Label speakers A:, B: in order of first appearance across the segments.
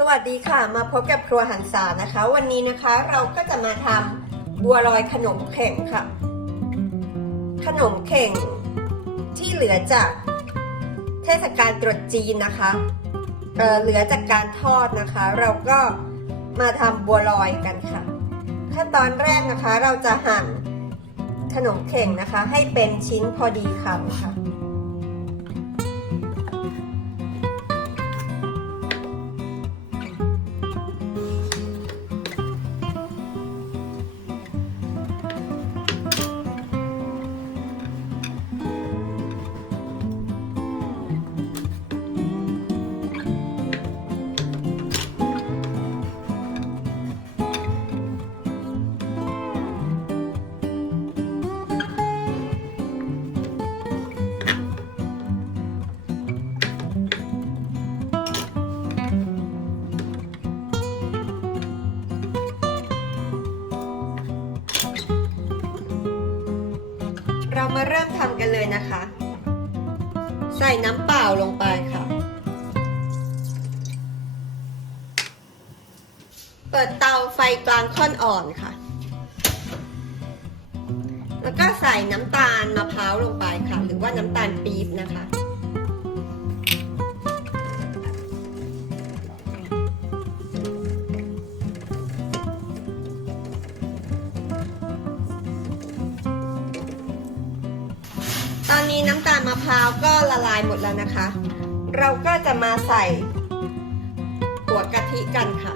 A: สวัสดีค่ะ มาพบกับครัวหันษานะคะ วันนี้นะคะเราก็จะมาทำบัวลอยขนมเข่งค่ะ ขนมเข่งที่เหลือจากเทศกาลตรุษจีนนะคะเออเหลือจากการทอดนะคะ เราก็มาทำบัวลอยกันค่ะ ขั้นตอนแรกนะคะเราจะหั่นขนมเข่งนะคะ ให้เป็นชิ้นพอดีคำค่ะ มาเริ่มทำกันเลยนะคะ ใส่น้ำเปล่าลงไปค่ะ เปิดเตาไฟกลางค่อนอ่อนค่ะ แล้วก็ใส่น้ำตาลมะพร้าวลงไปค่ะ หรือว่าน้ำตาลปี๊บนะคะ ตอนนี้น้ำตาลมะพร้าวก็ละลายหมดแล้วนะคะ เราก็จะมาใส่หัวกะทิกันค่ะ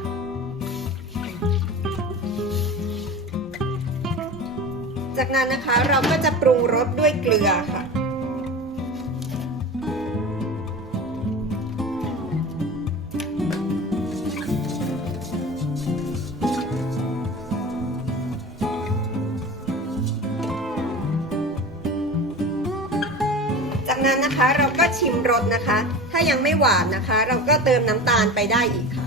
A: จากนั้นนะคะเราก็จะปรุงรสด้วยเกลือค่ะ จากนั้นนะคะเราก็ชิมรสนะคะ ถ้ายังไม่หวานนะคะ เราก็เติมน้ำตาลไปได้อีกค่ะ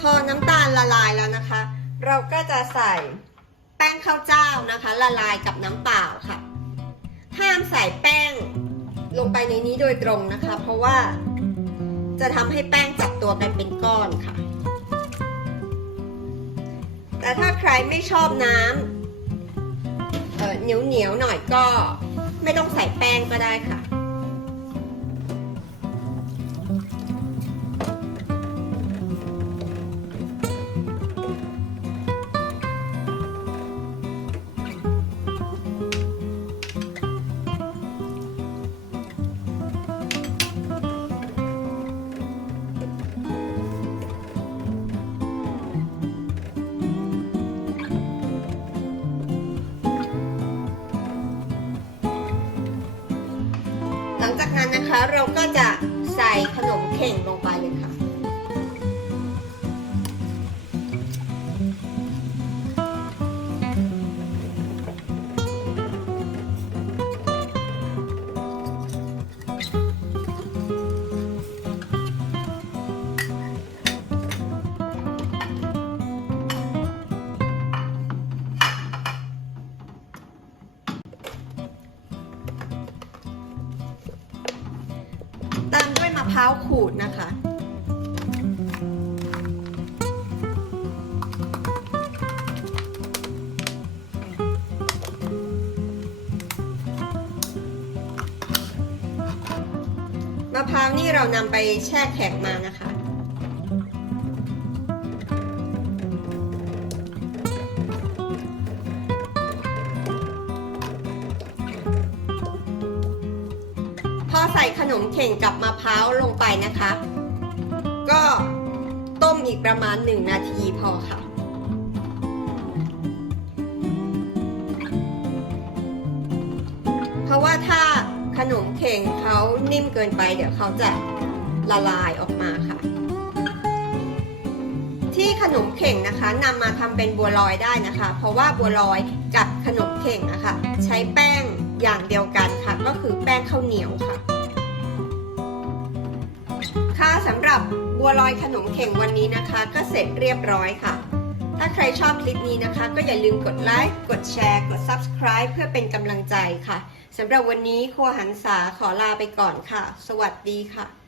A: พอน้ำตาลละลายแล้วนะคะ เราก็จะใส่แป้งข้าวเจ้านะคะ ละลายกับน้ำเปล่าค่ะ ห้ามใส่แป้ง งไปในนี้โดยตรงนะคะ เพราะว่าจะทำให้แป้งจับตัวกันเป็นก้อนค่ะ แต่ถ้าใครไม่ชอบน้ำเหนียวเหนียวๆหน่อยก็ไม่ต้องใส่แป้งก็ได้ค่ะ หลังจากนั้นนะคะเราก็จะใส่ขนมเข่งลงไปเลยค่ะ ร้าวขูดนะคะ มะพร้าวนี่เรานำไปแช่แข็งมานะคะ พอใส่ขนมเข่งกับมะพร้าวลงไปนะคะ ก็ต้มอีกประมาณ 1 นาทีพอค่ะ เพราะว่าถ้าขนมเข่งเขานิ่มเกินไป เดี๋ยวเขาจะละลายออกมาค่ะ ที่ขนมเข่งนะคะนำมาทำเป็นบัวลอยได้นะคะ เพราะว่าบัวลอยกับขนมเข่งนะคะ ใช้แป้ง อย่างเดียวกันค่ะ ก็คือแป้งข้าวเหนียวค่ะ ค่ะสำหรับบัวลอยขนมเข่งวันนี้นะคะ ก็เสร็จเรียบร้อยค่ะ ถ้าใครชอบคลิปนี้นะคะ ก็อย่าลืมกดไลค์กดแชร์ กด Subscribe เพื่อเป็นกำลังใจค่ะสำหรับวันนี้ครัวหันษาขอลาไปก่อนค่ะ สวัสดีค่ะ